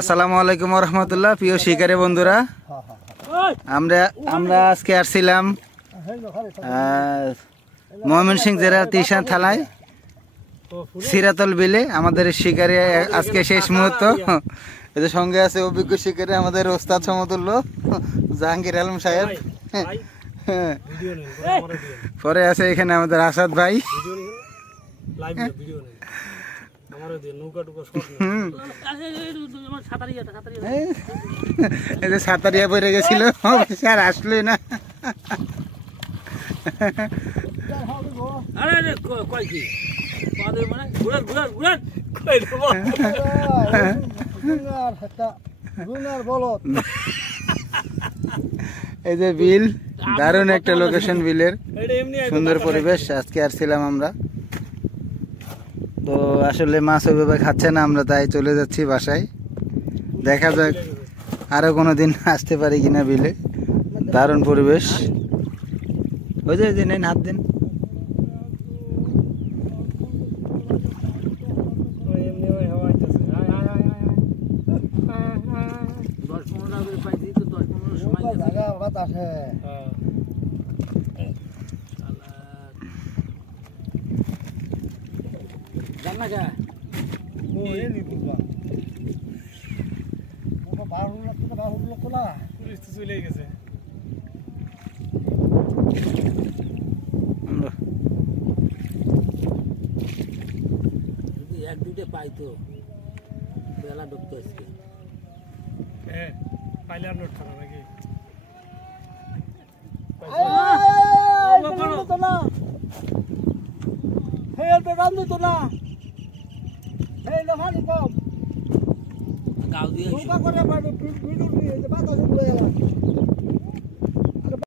আসসালামু আলাইকুম ওয়া রাহমাতুল্লাহ। প্রিয় শিকারী বন্ধুরা, আমরা আজকে আসছিলাম ময়মনসিংহ জেলার তিশা থানায় সিরাতল বিলে। আমাদের শিকারী আজকে শেষ মুহূর্ত। এদের সঙ্গে আছে অভিজ্ঞ শিকারী আমাদের ওস্তাদ সমতুল্য জাহাঙ্গীর আলম সাহেব। পরে আছে এখানে আমাদের আসাদ ভাই। সাঁতারিয়া পড়ে গেছিল, আর আসলোই না। এই যে বিল, দারুণ একটা লোকেশন বিলের, সুন্দর পরিবেশ। আজকে আসছিলাম আমরা, তো আসলে মাছ ওইভাবে খাচ্ছে না, আমরা তাই চলে যাচ্ছি বাসায়। দেখা যাক আরো কোনোদিন আসতে পারি কিনা বিলে। দারুণ পরিবেশ। ওই যে নেন, হাত দিন। এক দুইটা পাইতো বেলা ঢুকতো আজকে, পাইলে আর নোট খানা নাকি গাও দিয়ে